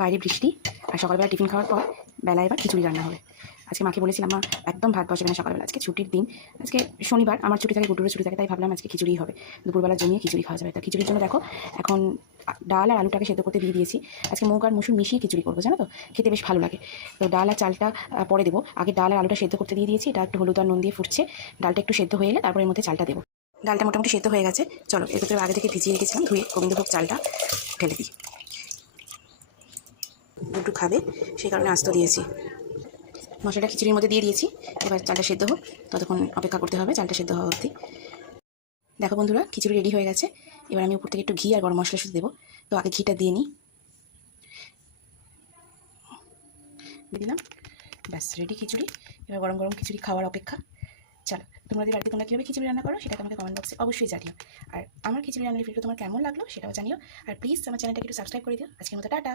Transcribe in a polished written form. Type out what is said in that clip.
বাইরে বৃষ্টি আর সকালবেলা টিফিন খাওয়ার পর বেলায় এবার খিচুড়ি রান্না হবে। আজকে মাকে বলেছিলাম মা একদম ভাত বসাবে না সকালবেলা, আজকে ছুটির দিন, আজকে শনিবার, আমার ছুটি থাকে, গুড্ডুরও ছুটি থাকে, তাই ভাবলাম আজকে খিচুড়ি হবে, দুপুরবেলা জমিয়ে খিচুড়ি খাওয়া যাবে। তো খিচুড়ির জন্য দেখো এখন ডাল আর আলুটাকে সেদ্ধ করতে দিয়ে দিয়েছি। আজকে মুগ আর মসুর মিশিয়ে খিচুড়ি করবো, জানো তো, খেতে বেশ ভালো লাগে। তো ডাল আর চালটা পরে দেবো, আগে ডাল আর আলুটা সেদ্ধ করতে দিয়ে দিয়েছি, এটা একটু হলুদ আর নুন দিয়ে ফুটছে, ডালটা একটু সেদ্ধ হয়ে এলে তারপর এর মধ্যে চালটা দেবো। ডালটা মোটামুটি সেদ্ধ হয়ে গেছে, চলো এর ভিতরে আগে থেকে ভিজিয়ে রেখেছিলাম ধুয়ে গোবিন্দভোগ চালটা ঢেলে দিই। একটু খাবে সেই কারণে আস্ত দিয়েছি। মশলাটা খিচুড়ির মধ্যে দিয়ে দিয়েছি, এবার চালটা সেদ্ধ হোক, ততক্ষণ অপেক্ষা করতে হবে চালটা সেদ্ধ হওয়া অবধি। দেখো বন্ধুরা, খিচুড়ি রেডি হয়ে গেছে। এবার আমি উপর থেকে একটু ঘি আর গরম মশলা শুধু দেবো, তো আগে ঘিটা দিয়ে নিই, দিয়ে দিলাম, ব্যাস রেডি খিচুড়ি। এবার গরম গরম খিচুড়ি খাওয়ার অপেক্ষা। চলো, তোমরা যদি বাড়িতে তোমরা কীভাবে খিচুড়ি রান্না করো সেটা আমাকে কমেন্ট বক্সে অবশ্যই জানিও। আর আমার খিচুড়ি রান্নার ভিডিও তোমার কেমন লাগলো সেটাও জানিও। আর প্লিজ আমার চ্যানেলটাকে একটু সাবস্ক্রাইব করে দিও। আজকের মতো টাটা।